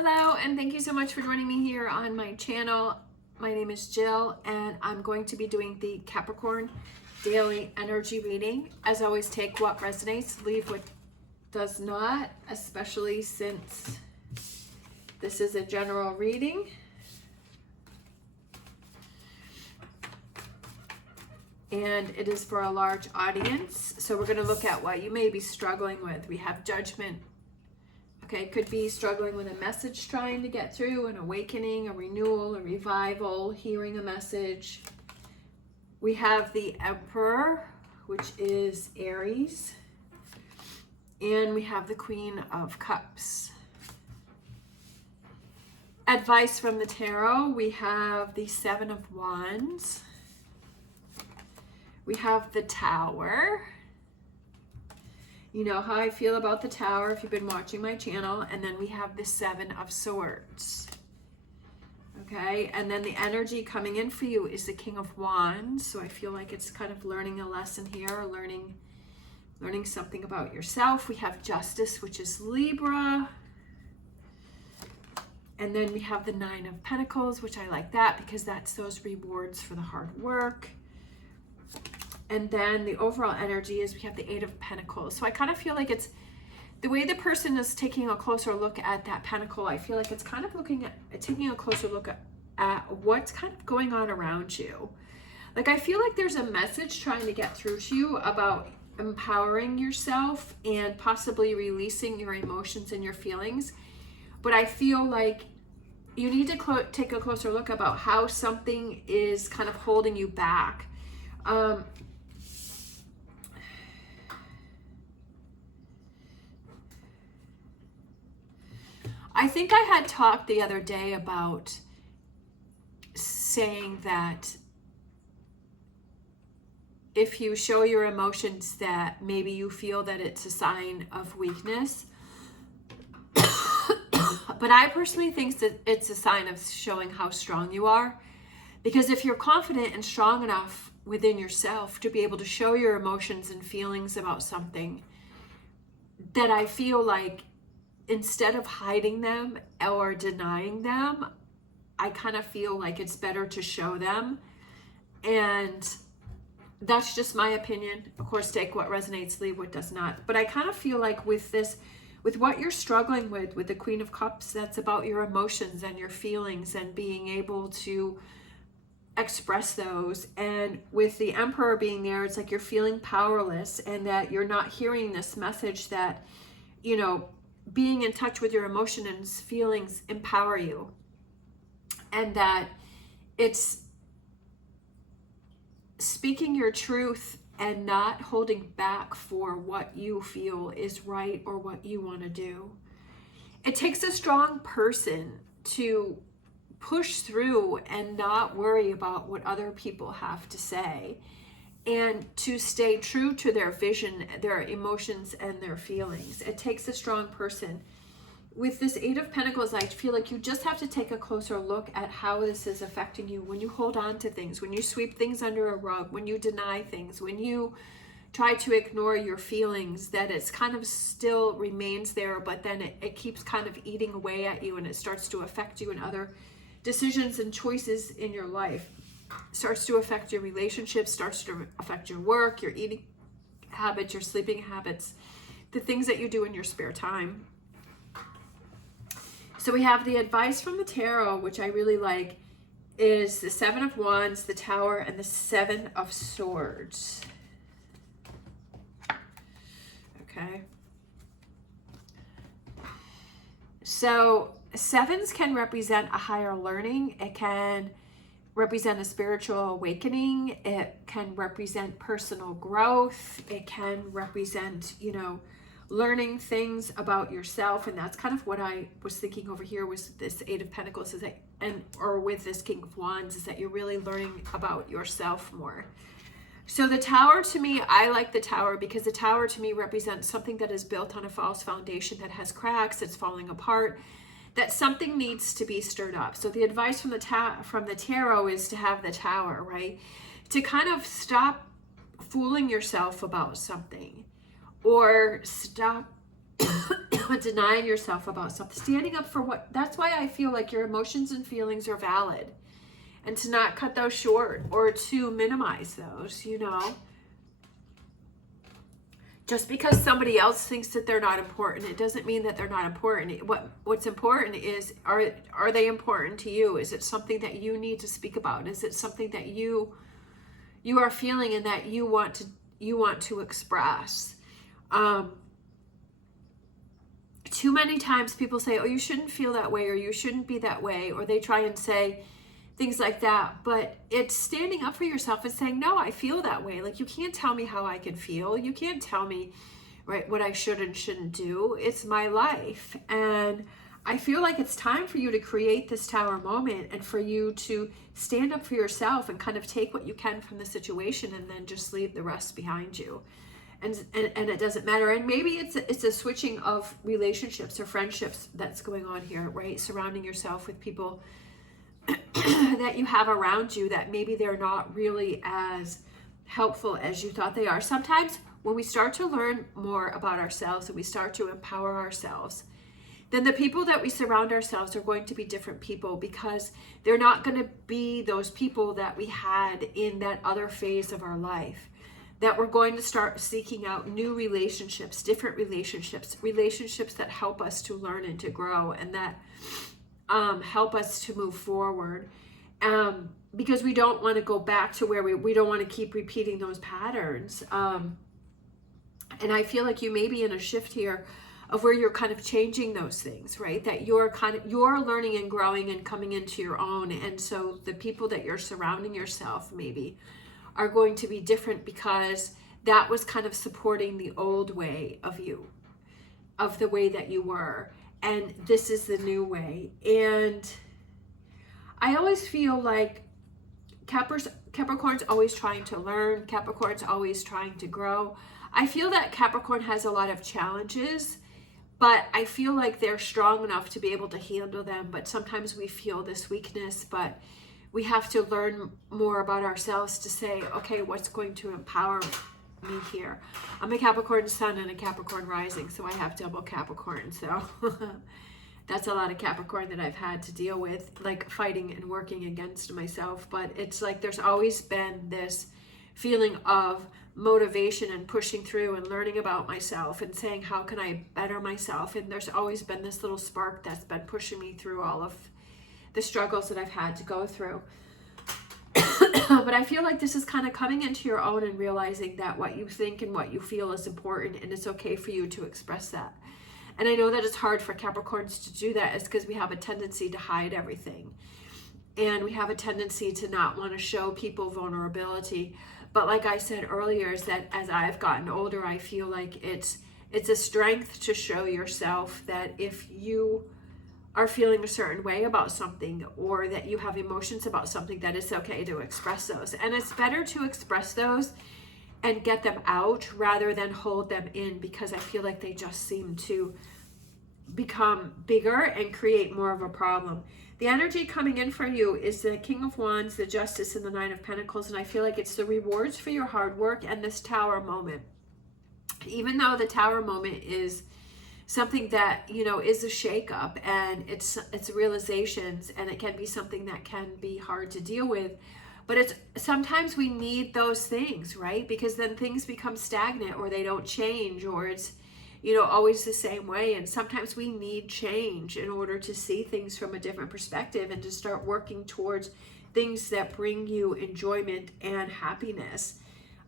Hello, and thank you so much for joining me here on my channel. My name is Jill, and I'm going to be doing the Capricorn daily energy reading. As always, take what resonates, leave what does not, especially since this is a general reading. And it is for a large audience. So we're going to look at what you may be struggling with. We have judgment. Okay, could be struggling with a message trying to get through, an awakening, a renewal, a revival, hearing a message. We have the Emperor, which is Aries. And we have the Queen of Cups. Advice from the Tarot, we have the Seven of Wands. We have the Tower. You know how I feel about the Tower if you've been watching my channel. And then we have the Seven of Swords. Okay, and then the energy coming in for you is the King of Wands. So I feel like it's kind of learning a lesson here, learning something about yourself. We have Justice, which is Libra. And then we have the Nine of Pentacles, which I like that because that's those rewards for the hard work. And then the overall energy is we have the Eight of Pentacles. So I kind of feel like it's the way the person is taking a closer look at that pentacle. I feel like it's kind of taking a closer look at what's kind of going on around you. Like I feel like there's a message trying to get through to you about empowering yourself and possibly releasing your emotions and your feelings. But I feel like you need to take a closer look about how something is kind of holding you back. I think I had talked the other day about saying that if you show your emotions that maybe you feel that it's a sign of weakness. But I personally think that it's a sign of showing how strong you are. Because if you're confident and strong enough within yourself to be able to show your emotions and feelings about something, that I feel like instead of hiding them or denying them, I kind of feel like it's better to show them. And that's just my opinion. Of course, take what resonates, leave what does not. But I kind of feel like with this, with what you're struggling with the Queen of Cups, that's about your emotions and your feelings and being able to express those. And with the Emperor being there, it's like you're feeling powerless and that you're not hearing this message that, you know, being in touch with your emotions and feelings empower you. And that it's speaking your truth and not holding back for what you feel is right or what you want to do. It takes a strong person to push through and not worry about what other people have to say and to stay true to their vision, their emotions, and their feelings. It takes a strong person. With this Eight of Pentacles, I feel like you just have to take a closer look at how this is affecting you. When you hold on to things, when you sweep things under a rug, when you deny things, when you try to ignore your feelings, that it's kind of still remains there, but then it keeps kind of eating away at you and it starts to affect you in other decisions and choices in your life. Starts to affect your relationships, starts to affect your work, your eating habits, your sleeping habits, the things that you do in your spare time. So we have the advice from the Tarot, which I really like, is the Seven of Wands, the Tower, and the Seven of Swords. Okay. So sevens can represent a higher learning. It can represent a spiritual awakening. It can represent personal growth. It can represent, you know, learning things about yourself. And that's kind of what I was thinking over here was this Eight of Pentacles is that, or with this King of Wands, is that you're really learning about yourself more. So the Tower, to me, I like the Tower because the Tower to me represents something that is built on a false foundation, that has cracks, it's falling apart, that something needs to be stirred up. So the advice from the Tarot is to have the Tower, right? To kind of stop fooling yourself about something, or stop denying yourself about something, standing up for what, that's why I feel like your emotions and feelings are valid, and to not cut those short or to minimize those, you know. Just because somebody else thinks that they're not important, it doesn't mean that they're not important. What's important is, are they important to you? Is it something that you need to speak about? Is it something that you are feeling and that you want to express? Too many times people say, oh, you shouldn't feel that way, or you shouldn't be that way, or they try and say things like that. But it's standing up for yourself and saying, no, I feel that way. Like, you can't tell me how I can feel. You can't tell me, right, what I should and shouldn't do. It's my life. And I feel like it's time for you to create this tower moment, and for you to stand up for yourself and kind of take what you can from the situation and then just leave the rest behind you. And it doesn't matter. And maybe it's a switching of relationships or friendships that's going on here, right? Surrounding yourself with people that you have around you that maybe they're not really as helpful as you thought they are. Sometimes when we start to learn more about ourselves and we start to empower ourselves, then the people that we surround ourselves are going to be different people, because they're not going to be those people that we had in that other phase of our life. That we're going to start seeking out new relationships, different relationships that help us to learn and to grow, and that help us to move forward, because we don't want to go back to where we don't want to keep repeating those patterns. And I feel like you may be in a shift here of where you're kind of changing those things, right? That you're learning and growing and coming into your own. And so the people that you're surrounding yourself maybe are going to be different, because that was kind of supporting the old way of you, of the way that you were. And this is the new way. And I always feel like Capricorn's always trying to learn. Capricorn's always trying to grow. I feel that Capricorn has a lot of challenges, but I feel like they're strong enough to be able to handle them. But sometimes we feel this weakness, but we have to learn more about ourselves to say, okay, what's going to empower me here? I'm a Capricorn sun and a Capricorn rising, so I have double Capricorn. So that's a lot of Capricorn that I've had to deal with, like fighting and working against myself. But it's like there's always been this feeling of motivation and pushing through and learning about myself and saying, how can I better myself? And there's always been this little spark that's been pushing me through all of the struggles that I've had to go through. But I feel like this is kind of coming into your own and realizing that what you think and what you feel is important, and it's okay for you to express that. And I know that it's hard for Capricorns to do that. It's because we have a tendency to hide everything, and we have a tendency to not want to show people vulnerability. But like I said earlier, is that as I've gotten older, I feel like it's a strength to show yourself that if you are feeling a certain way about something, or that you have emotions about something, that it's okay to express those. And it's better to express those and get them out rather than hold them in, because I feel like they just seem to become bigger and create more of a problem. The energy coming in for you is the King of Wands, the Justice, and the Nine of Pentacles. And I feel like it's the rewards for your hard work and this Tower moment. Even though the Tower moment is something that, you know, is a shakeup, and it's realizations, and it can be something that can be hard to deal with, but it's sometimes we need those things, right? Because then things become stagnant, or they don't change, or it's, you know, always the same way. And sometimes we need change in order to see things from a different perspective and to start working towards things that bring you enjoyment and happiness.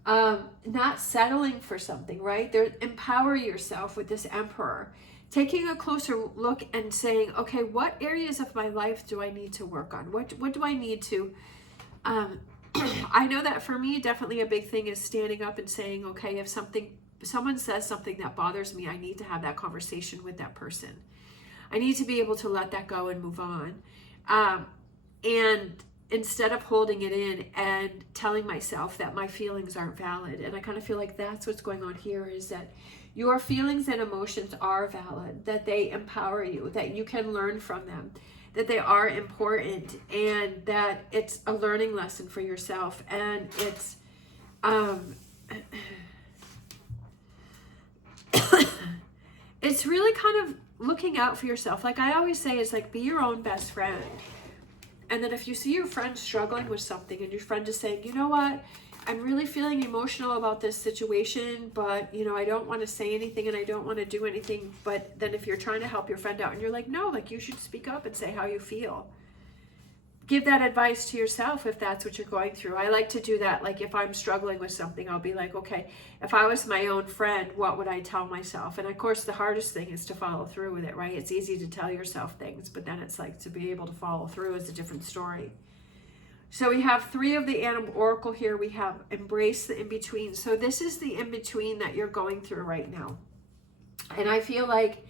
Not settling for something, right? Empower yourself with this Emperor, taking a closer look and saying, okay, what areas of my life do I need to work on? What do I need to, I know that for me, definitely a big thing is standing up and saying, okay, if someone says something that bothers me, I need to have that conversation with that person. I need to be able to let that go and move on. And instead of holding it in and telling myself that my feelings aren't valid. And I kind of feel like that's what's going on here, is that your feelings and emotions are valid, that they empower you, that you can learn from them, that they are important, and that it's a learning lesson for yourself. And it's, it's really kind of looking out for yourself. Like I always say, it's like, be your own best friend. And then if you see your friend struggling with something and your friend is saying, you know what, I'm really feeling emotional about this situation, but you know, I don't want to say anything and I don't want to do anything. But then if you're trying to help your friend out and you're like, no, like you should speak up and say how you feel. Give that advice to yourself if that's what you're going through. I like to do that. Like if I'm struggling with something, I'll be like, okay, if I was my own friend, what would I tell myself? And of course, the hardest thing is to follow through with it, right? It's easy to tell yourself things, but then it's like to be able to follow through is a different story. So we have 3 of the Animal Oracle here. We have embrace the in-between. So this is the in-between that you're going through right now. And I feel like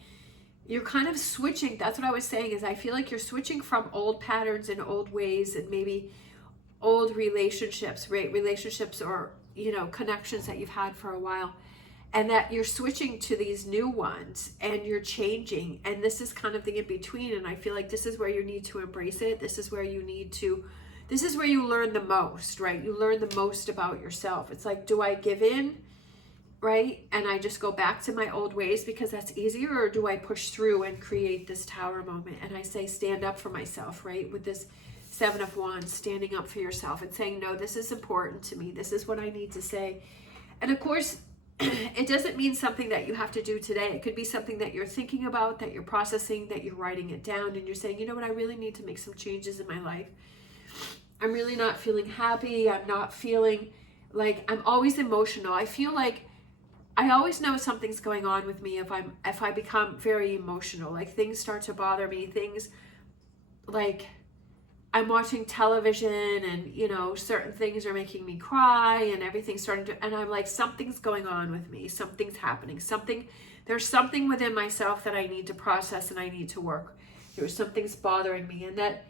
you're kind of switching. That's what I was saying, is I feel like you're switching from old patterns and old ways and maybe old relationships, right? Relationships or, you know, connections that you've had for a while, and that you're switching to these new ones and you're changing. And this is kind of the in-between. And I feel like this is where you need to embrace it. This is where you need to, this is where you learn the most, right? You learn the most about yourself. It's like, do I give in? Right? And I just go back to my old ways because that's easier, or do I push through and create this tower moment? And I say, stand up for myself, right? With this 7 of Wands, standing up for yourself and saying, no, this is important to me. This is what I need to say. And of course, it doesn't mean something that you have to do today. It could be something that you're thinking about, that you're processing, that you're writing it down, and you're saying, you know what, I really need to make some changes in my life. I'm really not feeling happy. I'm not feeling like, I'm always emotional. I feel like I always know something's going on with me if I become very emotional. Like things start to bother me. Things like I'm watching television and, you know, certain things are making me cry and everything's starting to, and I'm like, something's going on with me. Something's happening. There's something within myself that I need to process and I need to work. Something's bothering me. And that,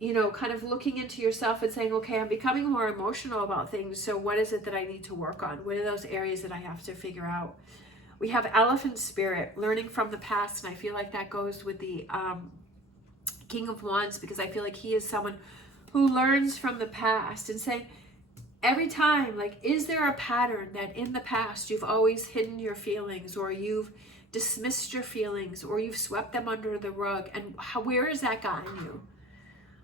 you know, kind of looking into yourself and saying, okay, I'm becoming more emotional about things. So what is it that I need to work on? What are those areas that I have to figure out? We have Elephant Spirit, learning from the past. And I feel like that goes with the King of Wands, because I feel like he is someone who learns from the past and saying, every time, like, is there a pattern that in the past you've always hidden your feelings, or you've dismissed your feelings, or you've swept them under the rug? And where has that gotten you?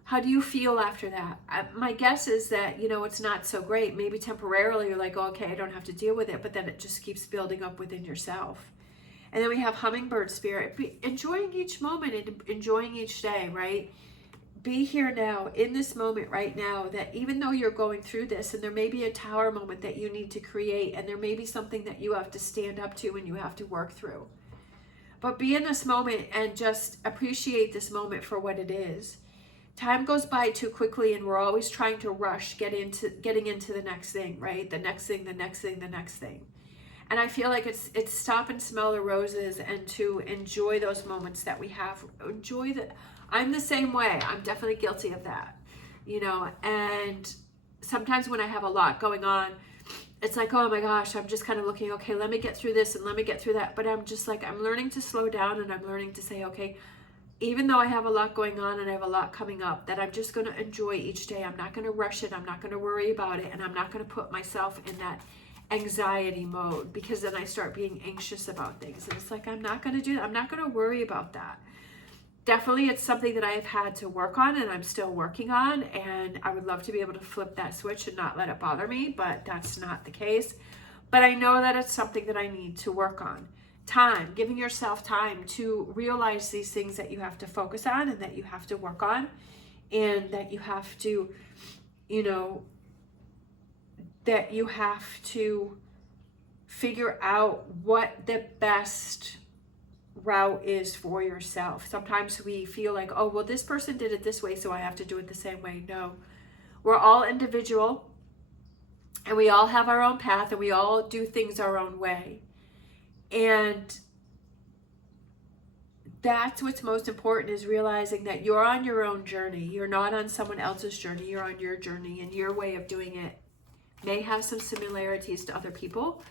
How do you feel after that? My guess is that, you know, it's not so great. Maybe temporarily you're like, oh, okay, I don't have to deal with it. But then it just keeps building up within yourself. And then we have Hummingbird Spirit, enjoying each moment and enjoying each day, right? Be here now, in this moment right now, that even though you're going through this, and there may be a tower moment that you need to create, and there may be something that you have to stand up to and you have to work through. But be in this moment and just appreciate this moment for what it is. Time goes by too quickly, and we're always trying to rush getting into the next thing, right? The next thing, the next thing, the next thing. And I feel like it's stop and smell the roses and to enjoy those moments that we have. I'm the same way. I'm definitely guilty of that, you know. And sometimes when I have a lot going on, it's like, oh my gosh, I'm just kind of looking, okay, let me get through this and let me get through that. But I'm just like, I'm learning to slow down, and I'm learning to say, okay, even though I have a lot going on and I have a lot coming up, that I'm just going to enjoy each day. I'm not going to rush it. I'm not going to worry about it. And I'm not going to put myself in that anxiety mode, because then I start being anxious about things. And it's like, I'm not going to do that. I'm not going to worry about that. Definitely, it's something that I have had to work on, and I'm still working on. And I would love to be able to flip that switch and not let it bother me, but that's not the case. But I know that it's something that I need to work on. Time, giving yourself time to realize these things that you have to focus on and that you have to work on, and that you have to, you know, that you have to figure out what the best route is for yourself. Sometimes we feel like, oh, well, this person did it this way, so I have to do it the same way. No, we're all individual, and we all have our own path, and we all do things our own way. And that's what's most important, is realizing that you're on your own journey. You're not on someone else's journey. You're on your journey, and your way of doing it may have some similarities to other people,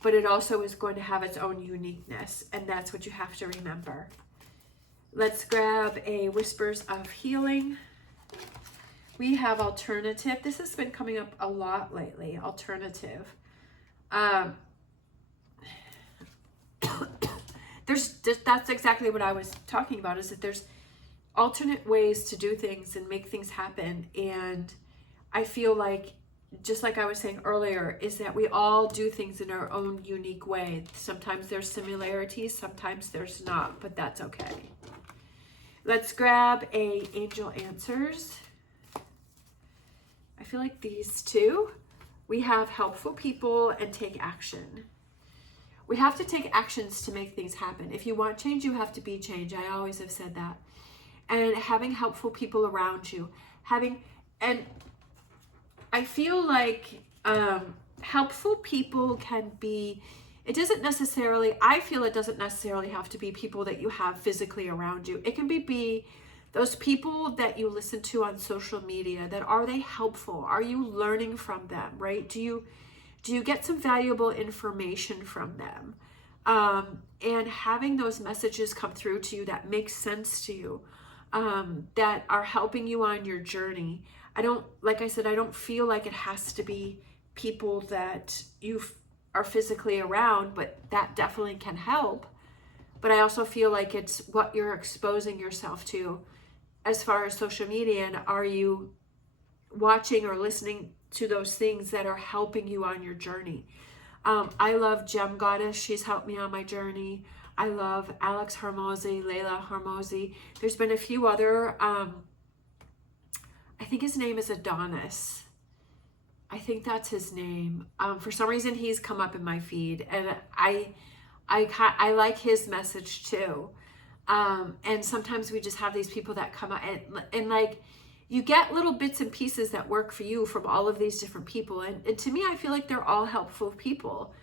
but it also is going to have its own uniqueness. And that's what you have to remember. Let's grab a Whispers of Healing. We have Alternative. This has been coming up a lot lately. Alternative. that's exactly what I was talking about, is that there's alternate ways to do things and make things happen. And I feel like, just like I was saying earlier, is that we all do things in our own unique way. Sometimes there's similarities, sometimes there's not, but that's okay. Let's grab a angel answers. I feel like these two. We have helpful people and take action. We have to take actions to make things happen. If you want change, you have to be change. I always have said that. And having helpful people around you. And I feel like helpful people can be, I feel it doesn't necessarily have to be people that you have physically around you. It can be those people that you listen to on social media. That, are they helpful? Are you learning from them, right? Do you get some valuable information from them? And having those messages come through to you that make sense to you, that are helping you on your journey. Like I said, I don't feel like it has to be people that you are physically around, but that definitely can help. But I also feel like it's what you're exposing yourself to as far as social media, and are you watching or listening to those things that are helping you on your journey? I love Gem Goddess. She's helped me on my journey. I love Alex Hormozy, Layla Hormozy. There's been a few other, I think his name is Adonis. I think that's his name. For some reason, he's come up in my feed, and I like his message too. And sometimes we just have these people that come out and like, you get little bits and pieces that work for you from all of these different people. And to me, I feel like they're all helpful people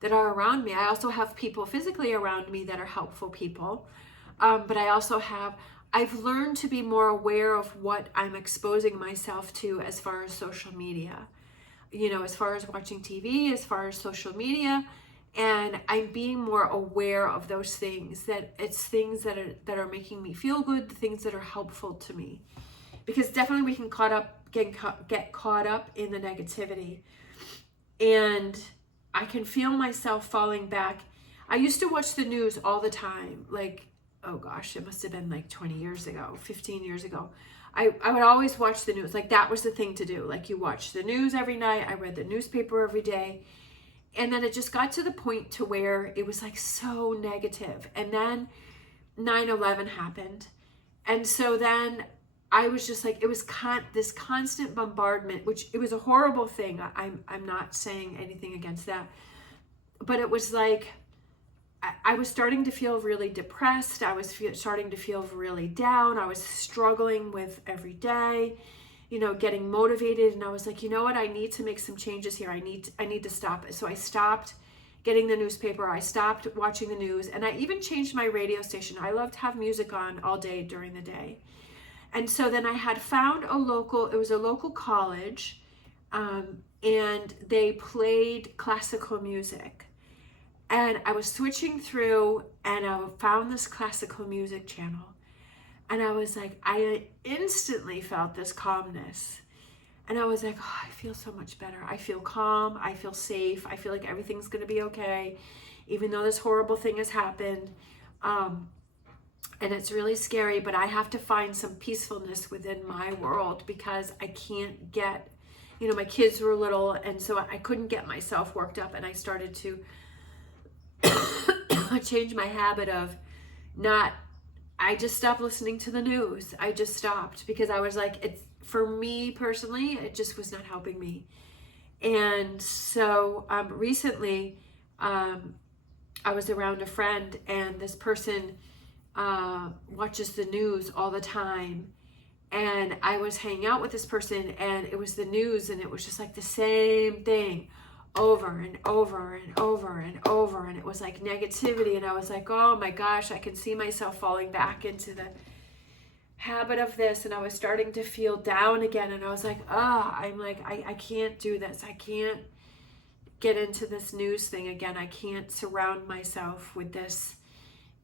that are around me. I also have people physically around me that are helpful people. But I've learned to be more aware of what I'm exposing myself to as far as social media, as far as watching TV, as far as social media. And I'm being more aware of those things, that it's things that are making me feel good, the things that are helpful to me. Because definitely we can get caught up in the negativity. And I can feel myself falling back. I used to watch the news all the time. Like, oh gosh, it must have been like 20 years ago, 15 years ago. I would always watch the news. Like, that was the thing to do. Like, you watch the news every night. I read the newspaper every day. And then it just got to the point to where it was like so negative. And then 9/11 happened. And so then I was just like, it was this constant bombardment, which it was a horrible thing. I'm not saying anything against that. But it was like, I was starting to feel really depressed. I was starting to feel really down. I was struggling with every day, getting motivated. And I was like, you know what? I need to make some changes here. I need to stop it. So I stopped getting the newspaper. I stopped watching the news. And I even changed my radio station. I love to have music on all day during the day. And so then I had found it was a local college, and they played classical music. And I was switching through, and I found this classical music channel. And I was like, I instantly felt this calmness. And I was like, oh, I feel so much better. I feel calm. I feel safe. I feel like everything's going to be okay, even though this horrible thing has happened. And it's really scary, but I have to find some peacefulness within my world, because I can't get, my kids were little, and so I couldn't get myself worked up. And I started to change my habit of I just stopped listening to the news. I just stopped, because I was like, for me personally, it just was not helping me. And so recently, I was around a friend, and this person watches the news all the time. And I was hanging out with this person, and it was the news, and it was just like the same thing over and over and over and over. And it was like negativity. And I was like, oh my gosh, I can see myself falling back into the habit of this. And I was starting to feel down again. And I was like, I can't do this. I can't get into this news thing again. I can't surround myself with this.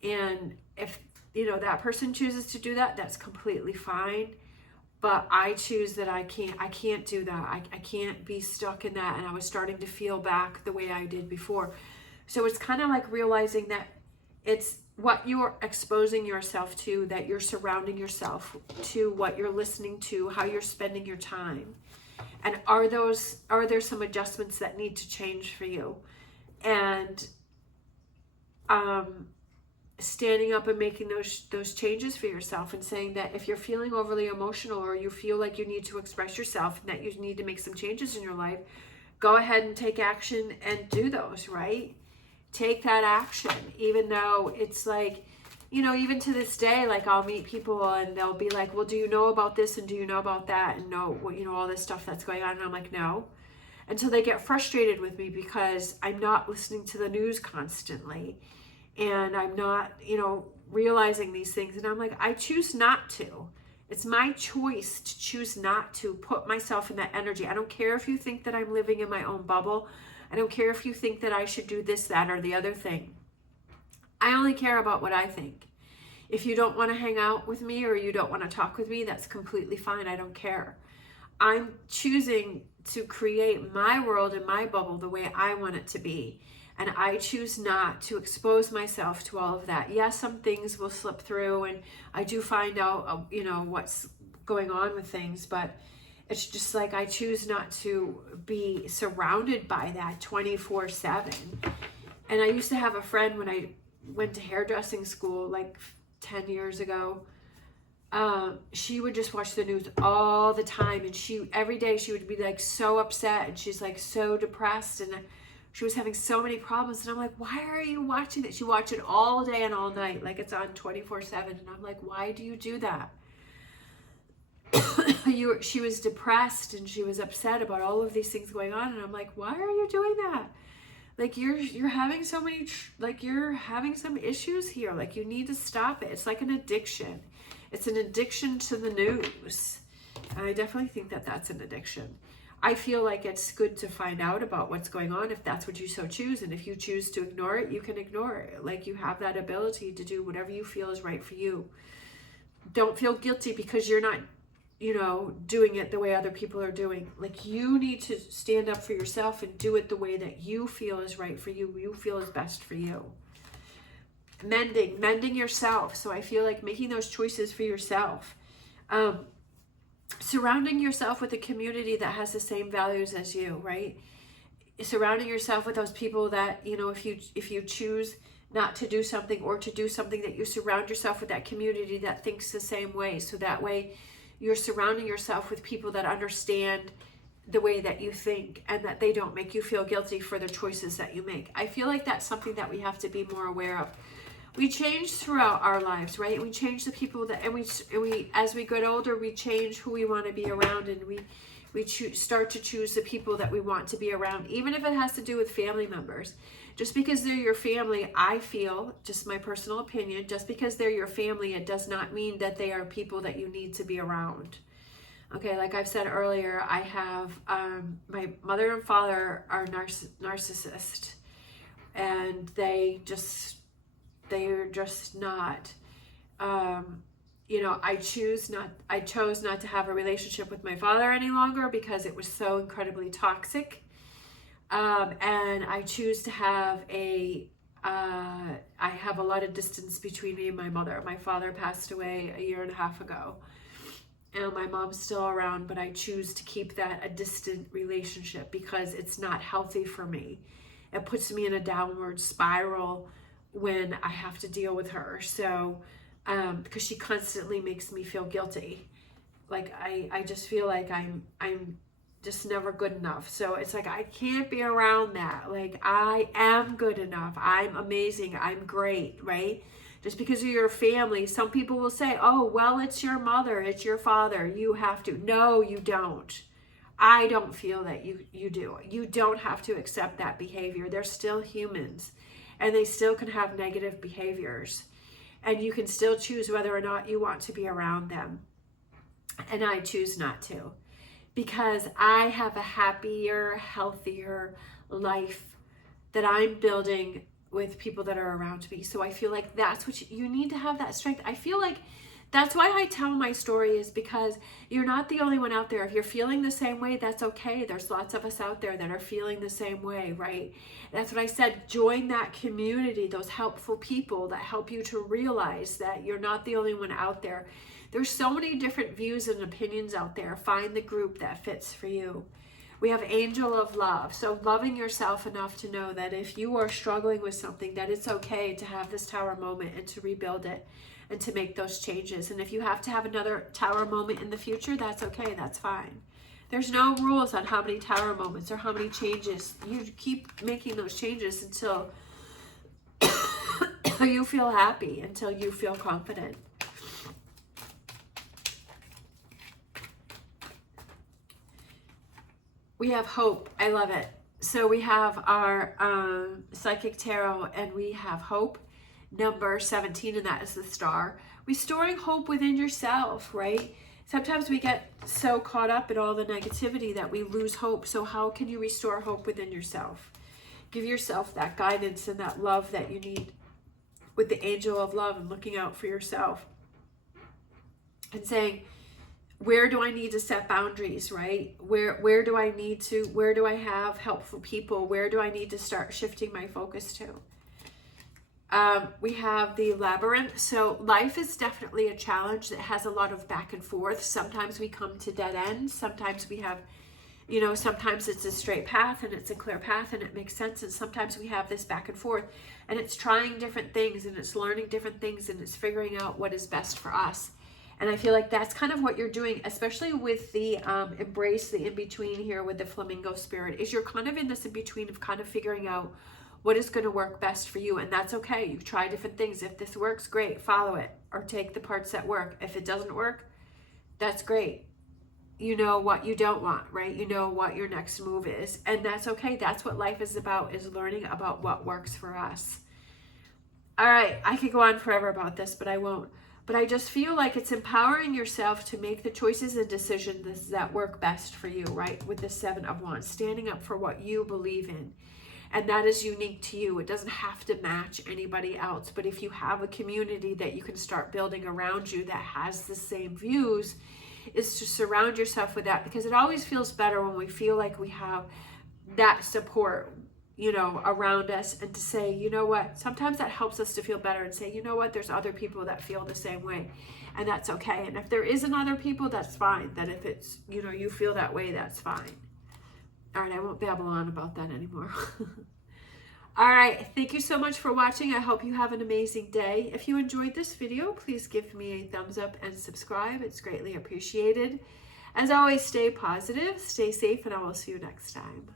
And if, that person chooses to do that, that's completely fine. But I choose that I can't do that. I can't be stuck in that. And I was starting to feel back the way I did before. So it's kind of like realizing that it's what you're exposing yourself to, that you're surrounding yourself to, what you're listening to, how you're spending your time. And are there some adjustments that need to change for you? And standing up and making those changes for yourself, and saying that if you're feeling overly emotional, or you feel like you need to express yourself and that you need to make some changes in your life, go ahead and take action and do those, right? Take that action, even though it's like, even to this day, like I'll meet people and they'll be like, well, do you know about this? And do you know about that? And no, all this stuff that's going on. And I'm like, no. Until they get frustrated with me because I'm not listening to the news constantly. And I'm not, realizing these things. And I'm like, I choose not to. It's my choice to choose not to put myself in that energy. I don't care if you think that I'm living in my own bubble. I don't care if you think that I should do this, that, or the other thing. I only care about what I think. If you don't want to hang out with me or you don't want to talk with me, that's completely fine. I don't care. I'm choosing to create my world and my bubble the way I want it to be. And I choose not to expose myself to all of that. Yes, some things will slip through and I do find out, what's going on with things, but it's just like I choose not to be surrounded by that 24/7. And I used to have a friend when I went to hairdressing school like 10 years ago. She would just watch the news all the time, and every day she would be like so upset, and she's like so depressed, and she was having so many problems. And I'm like, why are you watching it? She watched it all day and all night, like it's on 24/7. And I'm like, why do you do that? She was depressed and she was upset about all of these things going on, and I'm like, why are you doing that? Like you're having so many, you're having some issues here. Like you need to stop it. It's like an addiction. It's an addiction to the news. And I definitely think that that's an addiction. I feel like it's good to find out about what's going on if that's what you so choose. And if you choose to ignore it, you can ignore it. Like you have that ability to do whatever you feel is right for you. Don't feel guilty because you're not, doing it the way other people are doing. Like you need to stand up for yourself and do it the way that you feel is right for you. You feel is best for you. Mending yourself. So I feel like making those choices for yourself. Surrounding yourself with a community that has the same values as you, right? Surrounding yourself with those people that, if you choose not to do something or to do something, that you surround yourself with that community that thinks the same way. So that way you're surrounding yourself with people that understand the way that you think and that they don't make you feel guilty for the choices that you make. I feel like that's something that we have to be more aware of. We change throughout our lives, right? We change the people that, and we as we get older, we change who we want to be around, and we start to choose the people that we want to be around, even if it has to do with family members. Just because they're your family, I feel, just my personal opinion, just because they're your family, it does not mean that they are people that you need to be around. Okay, like I've said earlier, I have, my mother and father are narcissists, and they're just not, I chose not to have a relationship with my father any longer because it was so incredibly toxic. And I choose to have I have a lot of distance between me and my mother. My father passed away 1.5 years ago, and my mom's still around, but I choose to keep that a distant relationship because it's not healthy for me. It puts me in a downward spiral when I have to deal with her. So, because she constantly makes me feel guilty. Like I just feel like I'm just never good enough. So it's like, I can't be around that. Like I am good enough. I'm amazing. I'm great, right? Just because of your family, some people will say, oh, well, it's your mother, it's your father, you have to. No, you don't. I don't feel that you do. You don't have to accept that behavior. They're still humans, and they still can have negative behaviors, and you can still choose whether or not you want to be around them. And I choose not to, because I have a happier, healthier life that I'm building with people that are around me. So I feel like that's what you need to have, that strength. I feel like That's why I tell my story, is because you're not the only one out there. If you're feeling the same way, that's okay. There's lots of us out there that are feeling the same way, right? That's what I said. Join that community, those helpful people that help you to realize that you're not the only one out there. There's so many different views and opinions out there. Find the group that fits for you. We have Angel of Love. So loving yourself enough to know that if you are struggling with something, that it's okay to have this tower moment and to rebuild it and to make those changes. And if you have to have another tower moment in the future, that's okay. That's fine. There's no rules on how many tower moments or how many changes. You keep making those changes until you feel happy, until you feel confident. We have hope. I love it. So we have our psychic tarot, and we have hope, number 17, and that is the star. Restoring hope within yourself, right? Sometimes we get so caught up in all the negativity that we lose hope. So how can you restore hope within yourself? Give yourself that guidance and that love that you need with the Angel of Love, and looking out for yourself and saying, where do I need to set boundaries, right? Where do I have helpful people? Where do I need to start shifting my focus to? We have the Labyrinth. So life is definitely a challenge that has a lot of back and forth. Sometimes we come to dead ends. Sometimes we have, sometimes it's a straight path and it's a clear path and it makes sense. And sometimes we have this back and forth, and it's trying different things and it's learning different things and it's figuring out what is best for us. And I feel like that's kind of what you're doing, especially with the embrace, the in-between here with the flamingo spirit, is you're kind of in this in-between of kind of figuring out what is going to work best for you. And that's okay. You try different things. If this works, great, follow it, or take the parts that work. If it doesn't work, that's great. You know what you don't want, right? You know what your next move is. And that's okay. That's what life is about, is learning about what works for us. All right. I could go on forever about this, but I won't. But I just feel like it's empowering yourself to make the choices and decisions that work best for you, right? With the Seven of Wands, standing up for what you believe in. And that is unique to you. It doesn't have to match anybody else. But if you have a community that you can start building around you that has the same views, is to surround yourself with that. Because it always feels better when we feel like we have that support, around us, and to say, you know what, sometimes that helps us to feel better and say, you know what, there's other people that feel the same way, and that's okay. And if there isn't other people, that's fine. That if it's, you feel that way, that's fine. All right, I won't babble on about that anymore. All right, thank you so much for watching. I hope you have an amazing day. If you enjoyed this video, please give me a thumbs up and subscribe. It's greatly appreciated. As always, stay positive, stay safe, and I will see you next time.